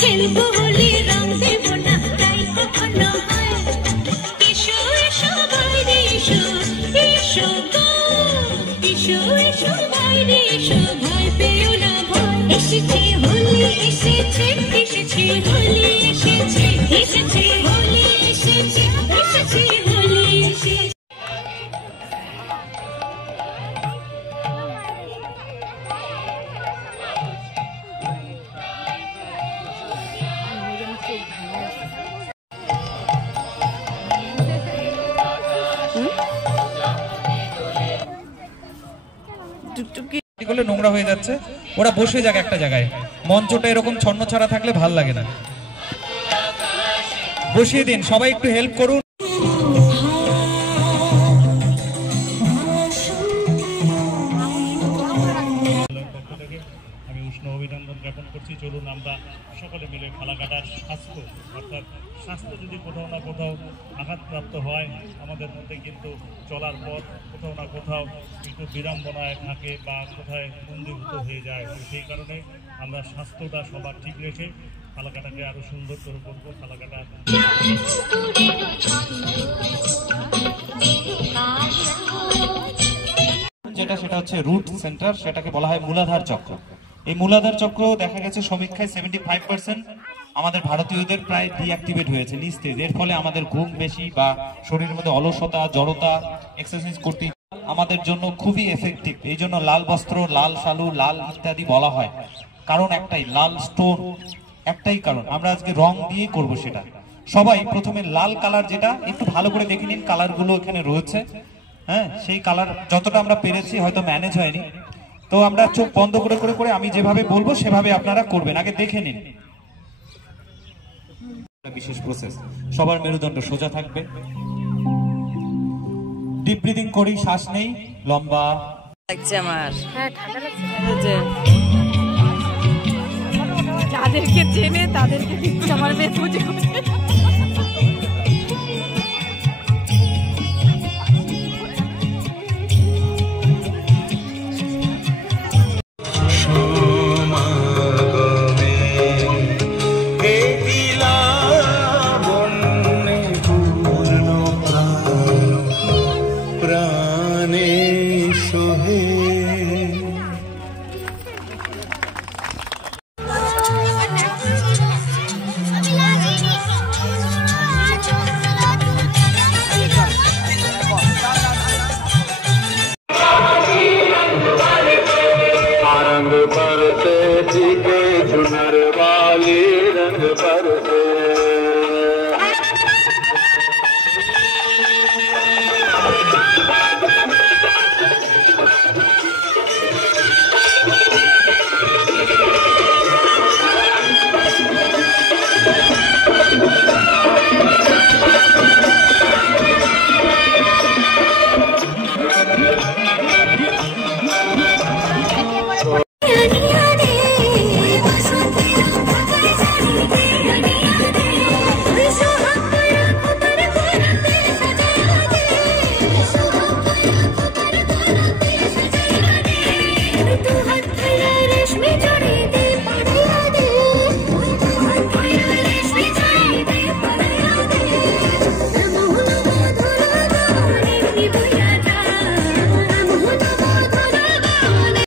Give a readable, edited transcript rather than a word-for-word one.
খেলবো হোলি রং দেব না তাই কখনো হয় এসো এসো বাইরে এসো এসো গো এসো এসো বাইরে এসো ভয় পেও না ভয় এসেছে হোলি এসেছে এসেছে হোলি এসেছে এসেছে হোলি এসেছে এসেছে হোলি এসেছে নোংরা হয়ে যাচ্ছে, ওরা বসে যাক একটা জায়গায়। মঞ্চটা এরকম ছন্ন ছাড়া থাকলে ভাল লাগে না, বসিয়ে দিন। সবাই একটু হেল্প করুন। আমি উষ্ণ অভিনন্দন জ্ঞাপন করছি। চলুন আমরা সকলে মিলে ফালাকাটার স্বাস্থ্য, অর্থাৎ স্বাস্থ্য যদি কোথাও না কোথাও আঘাতপ্রাপ্ত হয়, আমাদের মধ্যে কিন্তু চলার পর কোথাও না কোথাও একটু বিড়ম্বনায় থাকে বা কোথায় বন্দীভূত হয়ে যায়। সেই কারণে আমরা স্বাস্থ্যটা সবার ঠিক রেখে ফালাকাটাকে আরও সুন্দর করে করবো। ফালাকাটা যেটা সেটা হচ্ছে রুট সেন্টার, সেটাকে বলা হয় মূলাধার চক্র। এই মূলাধার চক্র দেখা গেছে সমীক্ষায় 75% আমাদের ভারতীয়দের প্রায় ডিঅ্যাক্টিভেট হয়েছে নিস্তেজ। এর ফলে আমাদের ঘুম বেশি বা শরীরের মধ্যে অলসতা, জড়তা, এক্সারসাইজ করতে আমাদের জন্য খুবই এফেক্টিভ। এই জন্য লাল বস্ত্র, লাল শালু, লাল ইত্যাদি বলা হয়। কারণ একটাই, লাল স্টোন, একটাই কারণ। আমরা আজকে রং দিয়ে করব সেটা। সবাই প্রথমে লাল কালার, যেটা একটু ভালো করে দেখে নিন, কালারগুলো এখানে রয়েছে। হ্যাঁ, সেই কালার যতটা আমরা পেরেছি, হয়তো ম্যানেজ হয়নি, তো আমরা চোখ বন্ধ করে করে করে আমি যেভাবে বলবো সেভাবে আপনারা করবেন। আগে দেখে নিন, বিশেষ প্রসেস। সবার মেরুদণ্ড সোজা থাকবে, ডিপ ব্রিদিং করি, শ্বাস নেই, লম্বা। লাগছে আমার, হ্যাঁ ঠান্ডা লাগছে। যাদেরকে চেনে তাদেরকে দিচ্ছে আমার মেয়ে বুঝে रंग पर